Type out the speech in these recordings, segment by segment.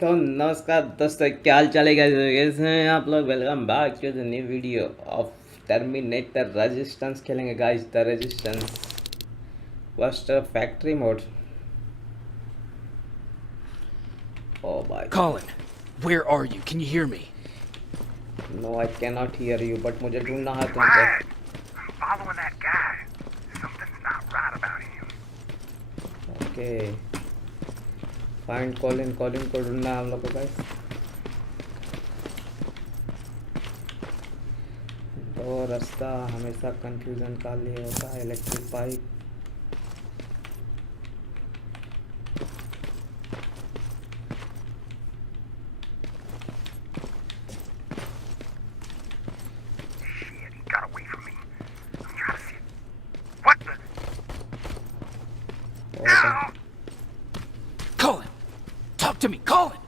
तो नमस्कार दोस्तों, क्या हाल चलेगा? कैसे हैं आप लोग? Welcome back to the new video of Terminator Resistance. खेलेंगे guys the Resistance first factory mode. Oh भाई, Colin, where are you? Can you hear me? No I can not hear you, but मुझे ढूंढना है तुमको। Quiet! I'm following that guy. Something's not right about him. Okay, find Colin. Colin को ढूंढना है हम लोग को गाइस। तो रास्ता हमेशा कंफ्यूजन का लिए होता है। Electric pipe, Shit, he got away from me. I'm trying to see. What the? और Colin! Talk to me, Colin!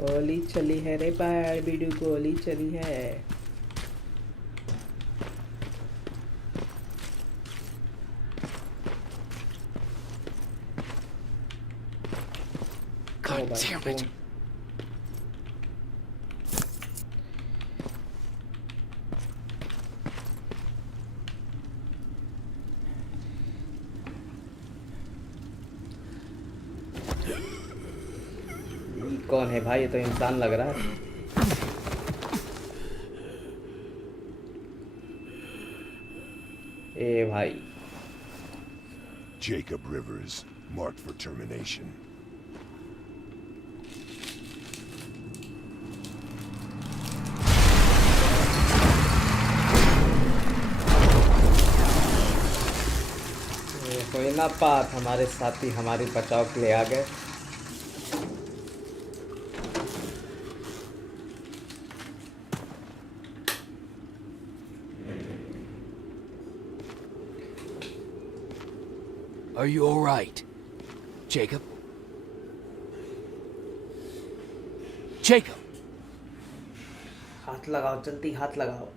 गोली चली है रे पैर बीडू, गोली चली है। God damn it. ये कौन है भाई? ये तो इंसान लग रहा है। ए भाई, Jacob Rivers, marked for termination. ये कोई ना पात, हमारे साथी हमारी बचाव के लिए आ गए। Are you alright? Jacob? Jacob! हाथ लगाओ, जल्दी हाथ लगाओ।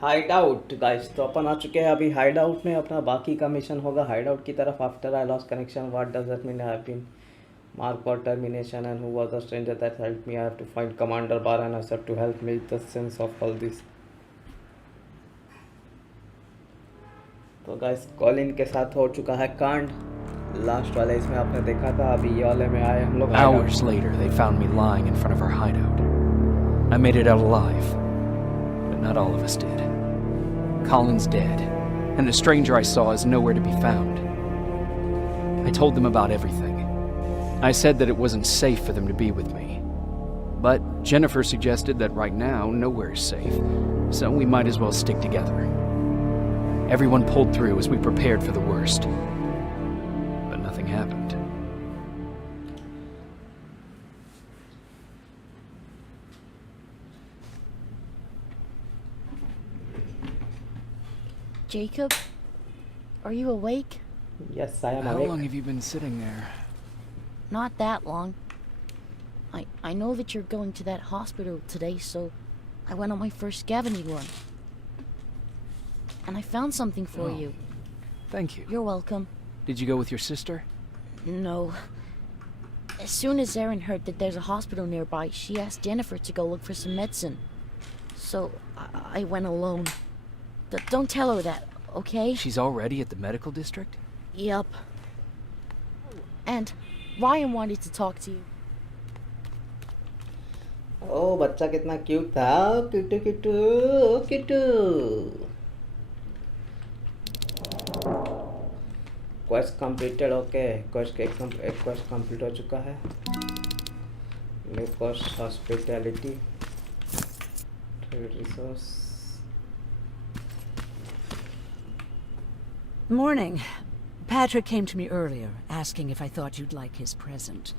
हाइड आउट गाइस, तो अपन आ चुके हैं अभी हाइड आउट में। अपना बाकी का मिशन होगा हाइड आउट की तरफ। After I lost connection, what does that mean? I have been mark for termination and who was the stranger that help me? I have to find commander Bar and I to help me the sense of all this. तो guys Colin के साथ हो चुका है कांड। Last वाले इसमें आपने देखा था। अभी ये वाले में आए हम लोग। Hours later, they found me lying in front of our hideout. I made it out alive, but not all of us did. Colin's dead, and the stranger I saw is nowhere to be found. I told them about everything. I said that it wasn't safe for them to be with me. But Jennifer suggested that right now, nowhere is safe, so we might as well stick together. Everyone pulled through as we prepared for the worst. But nothing happened. Jacob, are you awake? Yes I am How awake. long have you been sitting there? Not that long. I know that you're going to that hospital today, so I went on my first scavenging run. And I found something for Oh. you. Thank you. You're welcome. Did you go with your sister? No. As soon as Erin heard that there's a hospital nearby, she asked Jennifer to go look for some medicine. So I went alone. Don't tell her that, okay? She's already at the medical district? Yup. And Ryan wanted to talk to you. Oh बच्चा कितना cute था। किटू किटू किटू। Quest completed. Okay, quest एक quest complete हो चुका है। New quest hospitality, trade resource. Morning. Patrick came to me earlier, asking if I thought you'd like his present.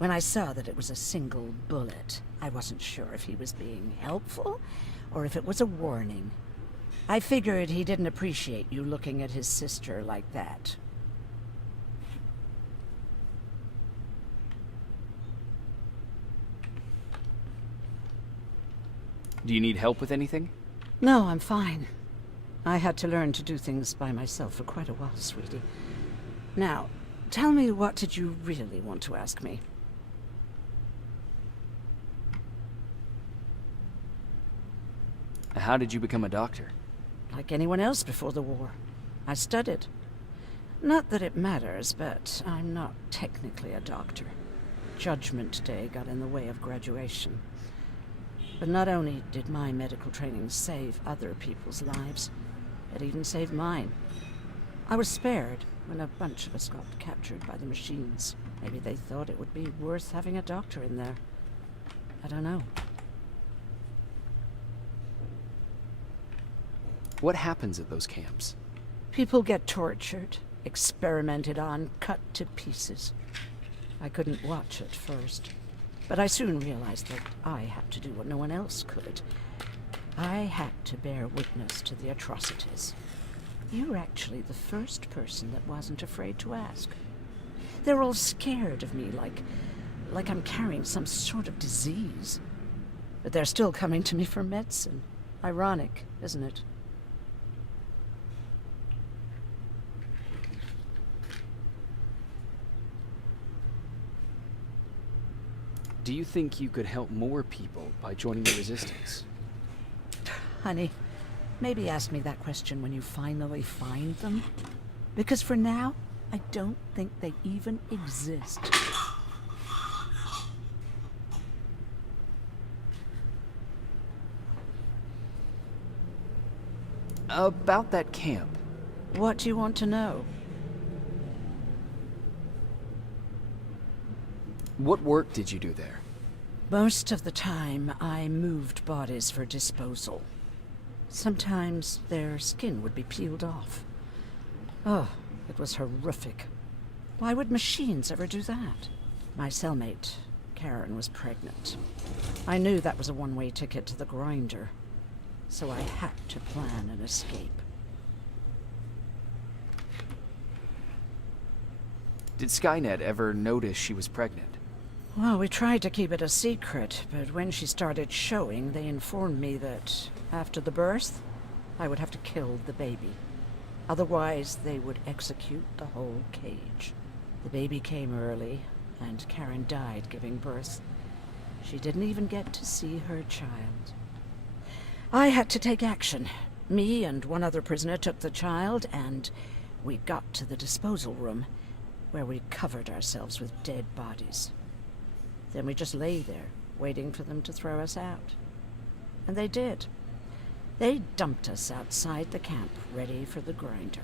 When I saw that it was a single bullet, I wasn't sure if he was being helpful or if it was a warning. I figured he didn't appreciate you looking at his sister like that. Do you need help with anything? No, I'm fine. I had to learn to do things by myself for quite a while, sweetie. Now, tell me, what did you really want to ask me? How did you become a doctor? Like anyone else before the war. I studied. Not that it matters, but I'm not technically a doctor. Judgment Day got in the way of graduation. But not only did my medical training save other people's lives, it even saved mine. I was spared when a bunch of us got captured by the machines. Maybe they thought it would be worth having a doctor in there. I don't know. What happens at those camps? People get tortured, experimented on, cut to pieces. I couldn't watch at first, but I soon realized that I had to do what no one else could. I had to bear witness to the atrocities. You're actually the first person that wasn't afraid to ask. They're all scared of me, like I'm carrying some sort of disease. But they're still coming to me for medicine. Ironic, isn't it? Do you think you could help more people by joining the resistance? Honey, maybe ask me that question when you finally find them. Because for now, I don't think they even exist. About that camp. What do you want to know? What work did you do there? Most of the time, I moved bodies for disposal. Sometimes their skin would be peeled off. Oh, it was horrific. Why would machines ever do that? My cellmate, Karen, was pregnant. I knew that was a one-way ticket to the grinder, so I had to plan an escape. Did Skynet ever notice she was pregnant? Well, we tried to keep it a secret, but when she started showing, they informed me that after the birth, I would have to kill the baby. Otherwise, they would execute the whole cage. The baby came early, and Karen died giving birth. She didn't even get to see her child. I had to take action. Me and one other prisoner took the child, and we got to the disposal room, where we covered ourselves with dead bodies. Then we just lay there, waiting for them to throw us out. And they did. They dumped us outside the camp, ready for the grinder.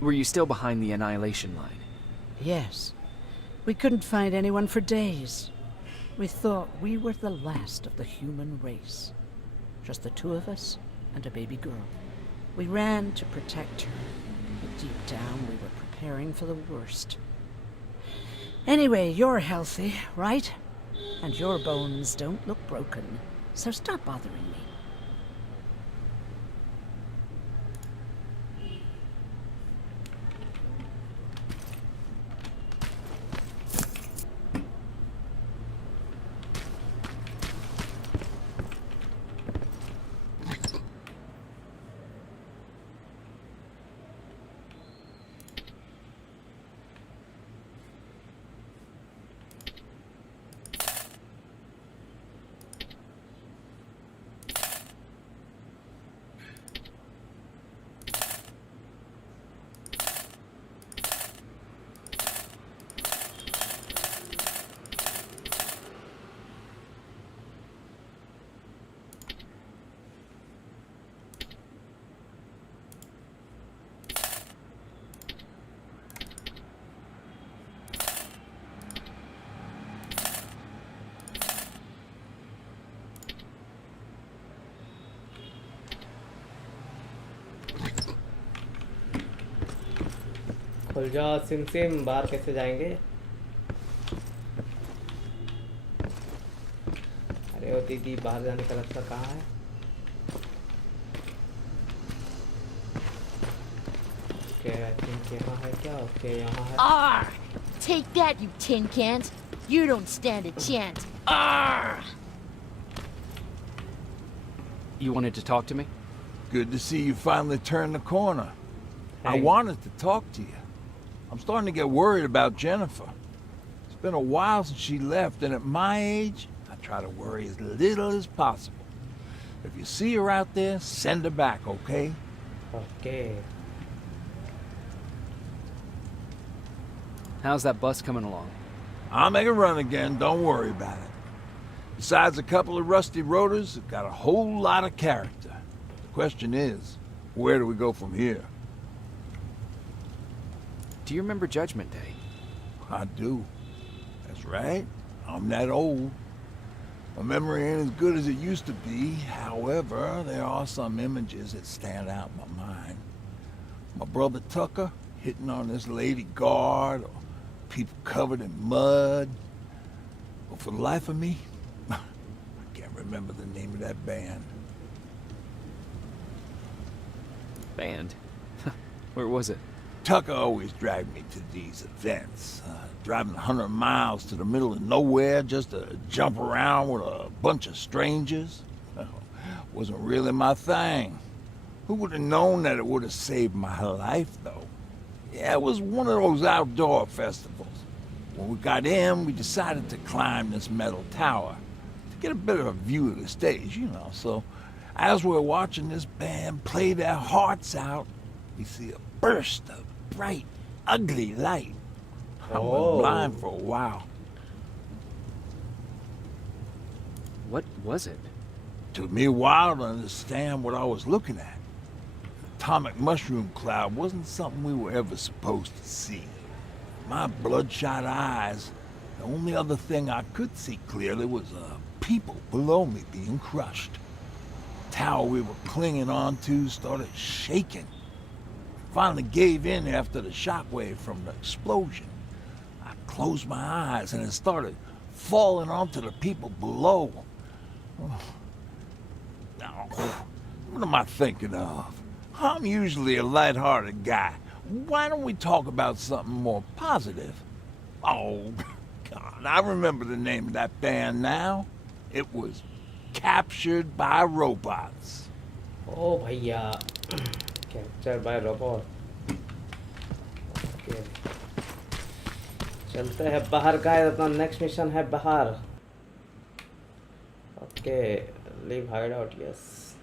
Were you still behind the annihilation line? Yes. We couldn't find anyone for days. We thought we were the last of the human race. Just the two of us and a baby girl. We ran to protect her, but deep down we were preparing for the worst. Anyway, you're healthy, right? And your bones don't look broken, so stop bothering me. खुल जा SIM SIM, बाहर कैसे जाएंगे? टेयो दीदी बाहर जाने का रास्ता कहाँ है? ओके आई थिंक यहाँ है क्या? ओके यहाँ है. Arr! Take that, you tin cans. You don't stand a chance. Arr! You wanted to talk to me? Good to see you finally turned the corner. I Hey. wanted to talk to you. I'm starting to get worried about Jennifer. It's been a while since she left, and at my age, I try to worry as little as possible. If you see her out there, send her back, okay? Okay. How's that bus coming along? I'll make a run again, don't worry about it. Besides a couple of rusty rotors, it's got a whole lot of character. The question is, where do we go from here? Do you remember Judgment Day? I do. That's right. I'm that old. My memory ain't as good as it used to be. However, there are some images that stand out in my mind. My brother Tucker hitting on this lady guard, or people covered in mud. But for the life of me, I can't remember the name of that band. Band? Where was it? Tucker always dragged me to these events, driving 100 miles to the middle of nowhere just to jump around with a bunch of strangers. Wasn't really my thing. Who would have known that it would have saved my life, though? Yeah, it was one of those outdoor festivals. When we got in, we decided to climb this metal tower to get a bit of a view of the stage, you know. So as we're watching this band play their hearts out, we see a burst of bright, ugly light. I Oh. went blind for a while. What was it? Took me a while to understand what I was looking at. The atomic mushroom cloud wasn't something we were ever supposed to see. My bloodshot eyes, the only other thing I could see clearly was people below me being crushed. The tower we were clinging onto started shaking. Finally gave in after the shockwave from the explosion. I closed my eyes and it started falling onto the people below. Now, what am I thinking of? I'm usually a lighthearted guy. Why don't we talk about something more positive? Oh, God, I remember the name of that band now. It was Captured by Robots. Oh भैया. Captured by robot. Okay. चलते हैं बाहर का है. अपना next mission है बाहर. Okay. Leave hideout. Yes.